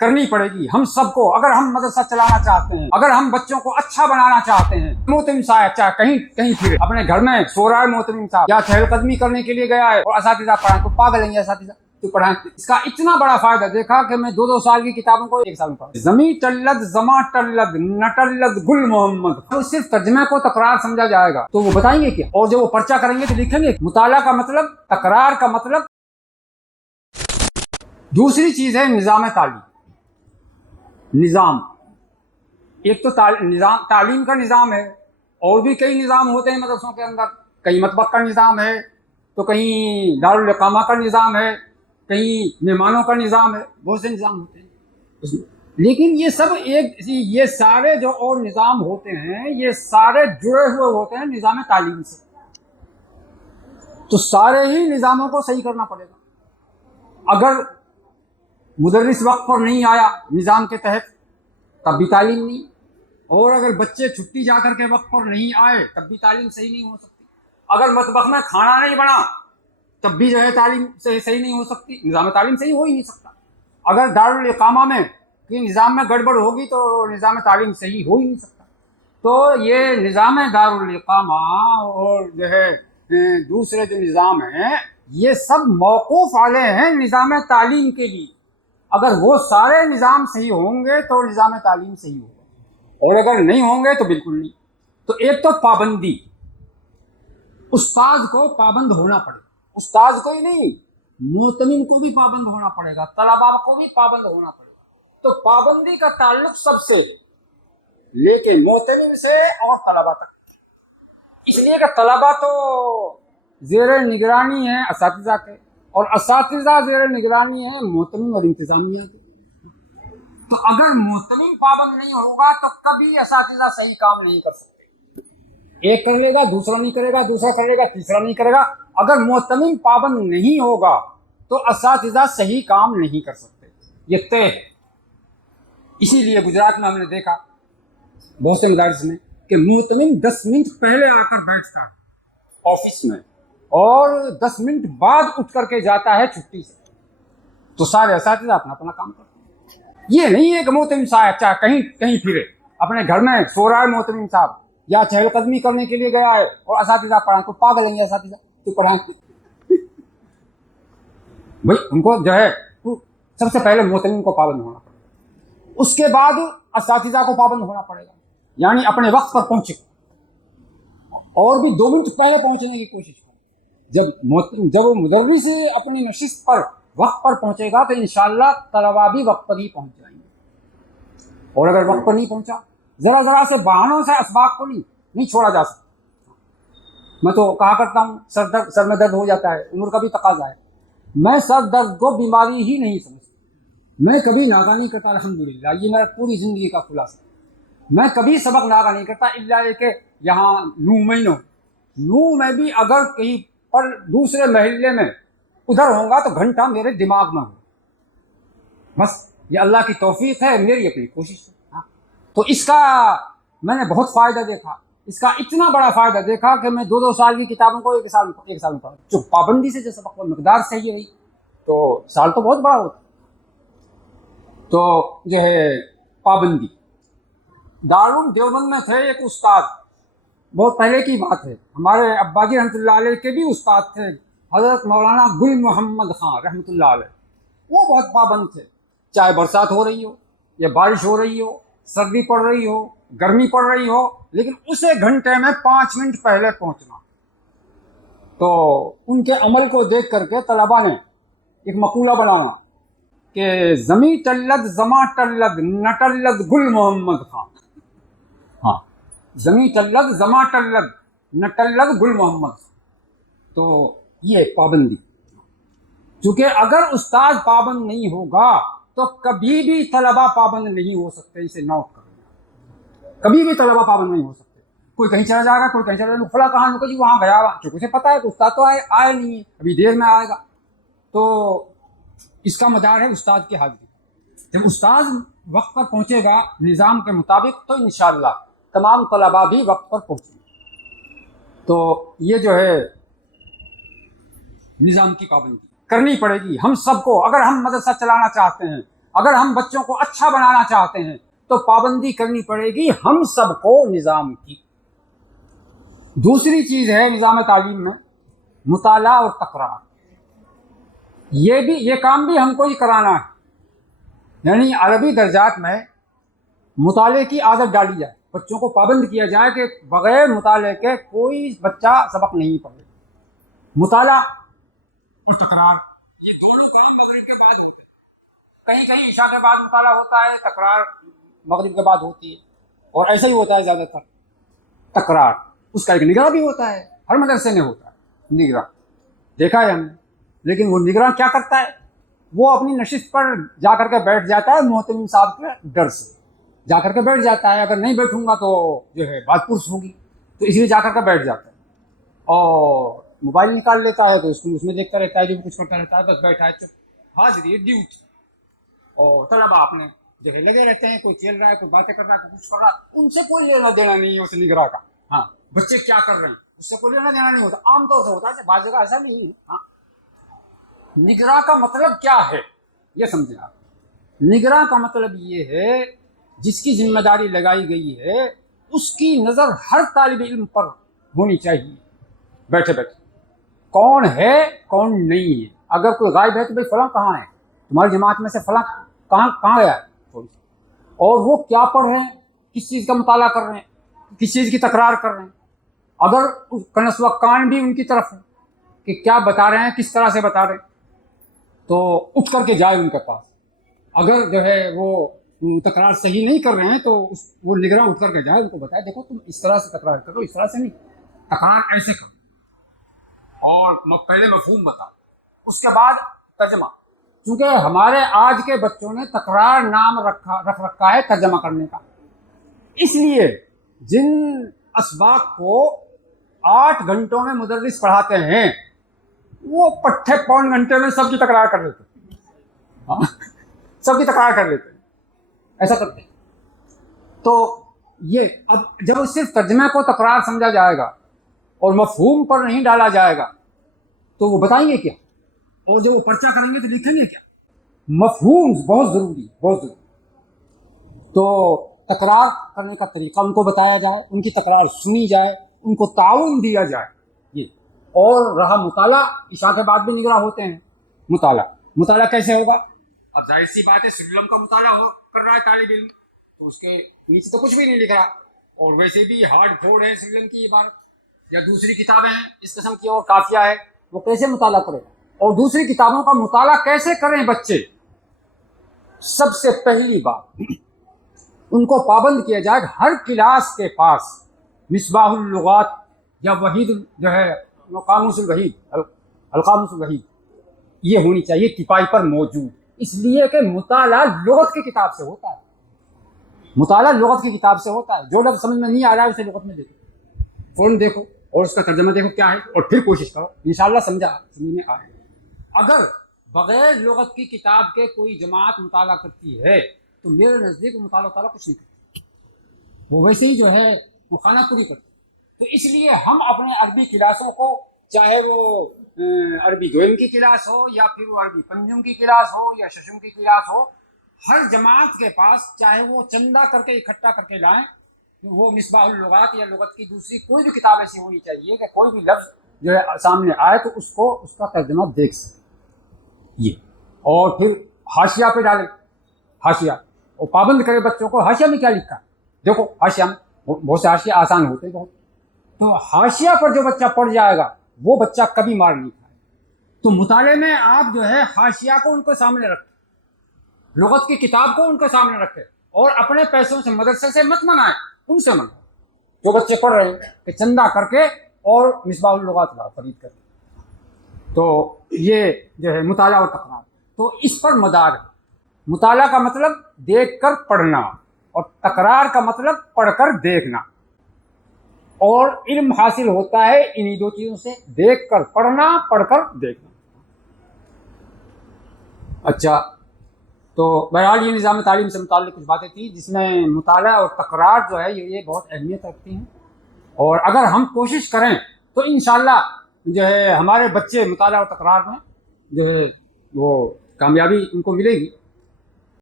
کرنی پڑے گی ہم سب کو، اگر ہم مدرسہ چلانا چاہتے ہیں، اگر ہم بچوں کو اچھا بنانا چاہتے ہیں۔ محتمم صاحب چاہے کہیں پھر اپنے گھر میں سو رہا ہے، محتمم صاحب یا چہل قدمی کرنے کے لیے گیا ہے اور اساتذہ پڑھائیں تو پاگل ہیں یہ اساتذہ تو پڑھائیں۔ اس کا اتنا بڑا فائدہ دیکھا کہ میں 2 سال کی کتابوں کو 1 سال میں پڑھا۔ زمیں ٹلد زماں ٹلد نہ ٹلد گل محمد، تو صرف ترجمے کو تکرار سمجھا جائے گا تو وہ بتائیں گے کیا، اور جب وہ پرچہ کریں گے تو لکھیں گے مطالعہ کا مطلب، تکرار کا مطلب۔ دوسری چیز ہے نظام تعلیم۔ نظام ایک تو تعلیم کا نظام ہے، اور بھی کئی نظام ہوتے ہیں مدرسوں کے اندر، کہیں مطبخ کا نظام ہے تو کہیں دارالاقامہ کا نظام ہے، کہیں مہمانوں کا نظام ہے، بہت سے نظام ہوتے ہیں۔ لیکن یہ سب یہ سارے جو اور نظام ہوتے ہیں یہ سارے جڑے ہوئے ہوتے ہیں نظام تعلیم سے، تو سارے ہی نظاموں کو صحیح کرنا پڑے گا۔ اگر مدرس وقت پر نہیں آیا نظام کے تحت تب بھی تعلیم نہیں، اور اگر بچے چھٹی جا کر کے وقت پر نہیں آئے تب بھی تعلیم صحیح نہیں ہو سکتی، اگر مطبخ میں کھانا نہیں بنا تب بھی جو ہے تعلیم صحیح نہیں ہو سکتی، نظام تعلیم صحیح ہو ہی نہیں سکتا۔ اگر دارالاقامہ میں کہ نظام میں گڑبڑ ہوگی تو نظام تعلیم صحیح ہو ہی نہیں سکتا۔ تو یہ نظام دارالاقامہ اور جو ہے دوسرے جو نظام ہیں یہ سب موقوف علیہ ہیں نظام تعلیم کے لیے۔ اگر وہ سارے نظام صحیح ہوں گے تو نظام تعلیم صحیح ہوگا، اور اگر نہیں ہوں گے تو بالکل نہیں۔ تو ایک تو پابندی، استاد کو پابند ہونا پڑے گا، استاد کو ہی نہیں محتمم کو بھی پابند ہونا پڑے گا، طلباء کو بھی پابند ہونا پڑے گا۔ تو پابندی کا تعلق سب سے لے کے محتمم سے اور طلباء تک، اس لیے کہ طلباء تو زیر نگرانی ہیں اساتذہ کے، اور اساتذہ زیر نگرانی ہے محتمم اور انتظامیہ کے۔ تو اگر محتمم پابند نہیں ہوگا تو کبھی اساتذہ صحیح کام نہیں کر سکتے۔ ایک کر لے گا دوسرا نہیں کرے گا، دوسرا کر لے گا تیسرا نہیں کرے گا۔ اگر محتمم پابند نہیں ہوگا تو اساتذہ صحیح کام نہیں کر سکتے، یہ طے ہے۔ اسی لیے گجرات میں ہم نے دیکھا بہت سے مدارس میں کہ محتمم 10 منٹ پہلے آ کر بیٹھتا ہے آفس میں، اور 10 منٹ بعد اٹھ کر کے جاتا ہے چھٹی سے، تو سارے اساتذہ اپنا اپنا کام کرتے ہیں۔ یہ نہیں ہے کہ محتمم صاحب چاہے کہیں پھرے اپنے گھر میں سو رہا ہے محتمم صاحب یا چہل قدمی کرنے کے لیے گیا ہے اور اساتذہ پڑھائیں تو پاگل ہیں اساتذہ تو پڑھائیں۔ بھائی ان کو جو ہے سب سے پہلے محتمم کو پابند ہونا پڑے گا، اس کے بعد اساتذہ کو پابند ہونا پڑے گا، یعنی اپنے وقت پر پہنچے، اور بھی 2 منٹ پہلے پہنچنے کی کوشش کریں۔ جب وہ مدرس اپنی نشست پر وقت پر پہنچے گا تو انشاءاللہ طلباء بھی وقت پر ہی پہنچ جائیں گے، اور اگر وقت پر نہیں پہنچا، ذرا سے بہانوں سے اسباق کو نہیں چھوڑا جا سکتا۔ میں تو کہا کرتا ہوں سر میں درد ہو جاتا ہے، عمر کا بھی تقاضا ہے، میں سر درد کو بیماری ہی نہیں سمجھتا، میں کبھی ناغہ نہیں کرتا الحمدللہ، یہ میرا پوری زندگی کا خلاصہ۔ میں کبھی سبق ناغہ نہیں کرتا الا یہ کہ یہاں 9 مہینوں میں بھی اگر کہیں پر دوسرے محلے میں ادھر ہوں گا تو گھنٹہ میرے دماغ میں ہو، بس یہ اللہ کی توفیق ہے، میری اپنی کوشش ہے۔ تو اس کا میں نے بہت فائدہ دیکھا، اس کا اتنا بڑا فائدہ دیکھا کہ میں 2 سال کی کتابوں کو 1 سال میں پڑھا۔ جو پابندی سے جو سبق کو مقدار صحیح رہی تو سال تو بہت بڑا ہوتا۔ تو یہ ہے پابندی۔ دارالعلوم دیوبند میں تھے ایک استاد، بہت پہلے کی بات ہے، ہمارے ابا جی رحمۃ اللہ علیہ کے بھی استاد تھے، حضرت مولانا گل محمد خان رحمۃ اللہ علیہ۔ وہ بہت پابند تھے، چاہے برسات ہو رہی ہو یا بارش ہو رہی ہو، سردی پڑ رہی ہو، گرمی پڑ رہی ہو، لیکن اسے گھنٹے میں 5 منٹ پہلے پہنچنا۔ تو ان کے عمل کو دیکھ کر کے طلباء نے ایک مقولہ بنانا کہ زمیں ٹلد زماں ٹلد نہ ٹلد گل محمد خان۔ ہاں، زمیں ٹلد زماں ٹلد نہ ٹلد گل محمد خان۔ تو یہ پابندی، چونکہ اگر استاد پابند نہیں ہوگا تو کبھی بھی طلباء پابند نہیں ہو سکتے، اسے نوٹ کریں، کبھی بھی طلباء پابند نہیں ہو سکتے۔ کوئی کہیں چلا جائے گا، کوئی کہیں چلا جائے گا، فلاں کہاں نکل جی وہاں گیا ہوا، چونکہ اسے پتا ہے کہ استاد تو آئے نہیں ہے، ابھی دیر میں آئے گا۔ تو اس کا مدار ہے استاد کی حاضری۔ جب استاد وقت پر پہنچے گا نظام کے مطابق تو انشاءاللہ تمام طلباء بھی وقت پر پہنچیں گے۔ تو یہ جو ہے نظام کی پابندی کرنی پڑے گی ہم سب کو، اگر ہم مدرسہ چلانا چاہتے ہیں، اگر ہم بچوں کو اچھا بنانا چاہتے ہیں تو پابندی کرنی پڑے گی ہم سب کو نظام کی۔ دوسری چیز ہے نظام تعلیم میں مطالعہ اور تکرار، یہ کام بھی ہم کو ہی کرانا ہے، یعنی عربی درجات میں مطالعے کی عادت ڈالی جائے، بچوں کو پابند کیا جائے کہ بغیر مطالعے کے کوئی بچہ سبق نہیں پڑھے۔ مطالعہ اور تکرار یہ دونوں کام مغرب کے بعد، کہیں کہیں عشاء کے بعد مطالعہ ہوتا ہے، تکرار مغرب کے بعد ہوتی ہے، اور ایسا ہی ہوتا ہے زیادہ تر تکرار۔ اس کا ایک نگراں بھی ہوتا ہے، ہر مدرسے میں ہوتا ہے نگراں، دیکھا ہے ہم نے، لیکن وہ نگراں کیا کرتا ہے، وہ اپنی نشست پر جا کر کے بیٹھ جاتا ہے محتمم صاحب کے ڈر سے، جا کر کے بیٹھ جاتا ہے، اگر نہیں بیٹھوں گا تو جو ہے بات پرس ہوگی، تو اس لیے جا کر کے بیٹھ جاتا ہے، اور موبائل نکال لیتا ہے تو اس میں دیکھتا رہتا ہے، جو کچھ کرتا رہتا ہے، بس بیٹھا ہے چپ، حاضری ڈیوٹی۔ اور طلبا اپنے جو ہے لگے رہتے ہیں، کوئی کھیل رہا ہے، کوئی باتیں کر رہا ہے، کوئی کچھ کر رہا ہے، ان سے کوئی لینا دینا نہیں ہے اس نگراں کا۔ ہاں بچے کیا کر رہے ہیں اس سے کوئی لینا دینا نہیں ہوتا، عام طور سے ہوتا ہے، بعض جگہ ایسا نہیں ہے۔ ہاں نگراں کا مطلب کیا ہے یہ سمجھیں آپ، نگراں کا مطلب یہ ہے جس کی ذمہ داری لگائی گئی ہے اس کی نظر ہر طالب علم پر ہونی چاہیے، بیٹھے بیٹھے کون ہے کون نہیں ہے، اگر کوئی غائب ہے تو بھائی فلاں کہاں ہے، تمہاری جماعت میں سے فلاں کہاں گیا ہے، اور وہ کیا پڑھ رہے ہیں، کس چیز کا مطالعہ کر رہے ہیں، کس چیز کی تکرار کر رہے ہیں، اگر کنس و کان بھی ان کی طرف ہے کہ کیا بتا رہے ہیں، کس طرح سے بتا رہے ہیں، تو اٹھ کر کے جائے ان کے پاس، اگر جو ہے وہ تکرار صحیح نہیں کر رہے ہیں تو وہ نگراں اٹھ کر کے جائے، ان کو بتائے دیکھو تم اس طرح سے تکرار کرو، اس طرح سے نہیں، تکرار ایسے کرو، اور پہلے مفہوم بتاؤ، اس کے بعد ترجمہ، کیونکہ ہمارے آج کے بچوں نے تکرار نام رکھ رکھا ہے ترجمہ کرنے کا، اس لیے جن اسباق کو 8 گھنٹوں میں مدرس پڑھاتے ہیں وہ پٹھے پون گھنٹے میں سب کی تکرار کر لیتے ہیں، سب کی تکرار کر لیتے ہیں، ایسا کرتے ہیں۔ تو یہ اب جب صرف ترجمے کو تکرار سمجھا جائے گا اور مفہوم پر نہیں ڈالا جائے گا تو وہ بتائیں گے کیا، اور جب وہ پرچہ کریں گے تو لکھیں گے کیا، مفہوم بہت ضروری، بہت ضروری۔ تو تکرار کرنے کا طریقہ ان کو بتایا جائے، ان کی تکرار سنی جائے، ان کو تعاون دیا جائے، یہ۔ اور رہا مطالعہ، عشاء کے بعد بھی نگراں ہوتے ہیں، مطالعہ کیسے ہوگا، اب ظاہر سی بات ہے سلم کا مطالعہ کر رہا ہے طالب علم تو اس کے نیچے تو کچھ بھی نہیں لکھ رہا، اور ویسے بھی ہارڈ کور ہے سلم کی عبارت، یا دوسری کتابیں ہیں اس قسم کی اور قافیہ ہے، وہ کیسے مطالعہ کرے، اور دوسری کتابوں کا مطالعہ کیسے کریں بچے۔ سب سے پہلی بات ان کو پابند کیا جائے کہ ہر کلاس کے پاس مصباح اللغات یا وحید جو ہے قاموس الوحید، القاموس الوحید، یہ ہونی چاہیے تپائی پر موجود، اس لیے کہ مطالعہ لغت کی کتاب سے ہوتا ہے، مطالعہ لغت کی کتاب سے ہوتا ہے، جو لفظ سمجھ میں نہیں آ رہا ہے اسے لغت میں دیکھو، فوراً دیکھو اور اس کا ترجمہ دیکھو کیا ہے، اور پھر کوشش کرو انشاءاللہ سمجھ میں آئے۔ اگر بغیر لغت کی کتاب کے کوئی جماعت مطالعہ کرتی ہے تو میرے نزدیک مطالعہ کچھ نہیں کرتی، وہ ویسے ہی جو ہے وہ خانہ پوری کرتی۔ تو اس لیے ہم اپنے عربی کلاسوں کو، چاہے وہ عربی دوئم کی کلاس ہو یا پھر وہ عربی پنجم کی کلاس ہو یا ششم کی کلاس ہو، ہر جماعت کے پاس چاہے وہ چندہ کر کے اکٹھا کر کے لائیں، وہ مصباح اللغات یا لغت کی دوسری کوئی بھی کتاب ایسی ہونی چاہیے کہ کوئی بھی لفظ جو ہے سامنے آئے تو اس کو اس کا ترجمہ دیکھ سکے، یہ، اور پھر حاشیہ پہ ڈالیں، حاشیہ، اور پابند کرے بچوں کو حاشیہ میں کیا لکھا ہے، دیکھو حاشیہ میں بہت سے حاشیہ آسان ہوتے ہیں بہت، تو حاشیہ پر جو بچہ پڑھ جائے گا وہ بچہ کبھی مار نہیں کھائے۔ تو مطالعے میں آپ جو ہے حاشیہ کو ان کے سامنے رکھیں، لغت کی کتاب کو ان کے سامنے رکھیں، اور اپنے پیسوں سے مدرسے سے مت منائیں، ان سے منائیں جو بچے پڑھ رہے ہیں کہ چندہ کر کے اور مصباح اللغات خرید کر کے۔ تو یہ جو ہے مطالعہ اور تکرار، تو اس پر مدار ہے۔ مطالعہ کا مطلب دیکھ کر پڑھنا، اور تکرار کا مطلب پڑھ کر دیکھنا، اور علم حاصل ہوتا ہے انہی دو چیزوں سے، دیکھ کر پڑھنا، پڑھ کر دیکھنا۔ اچھا، تو بہرحال یہ نظام تعلیم سے متعلق کچھ باتیں تھیں جس میں مطالعہ اور تکرار جو ہے یہ بہت اہمیت رکھتی ہیں، اور اگر ہم کوشش کریں تو انشاءاللہ جو ہے ہمارے بچے مطالعہ اور تکرار میں جو ہے وہ کامیابی ان کو ملے گی۔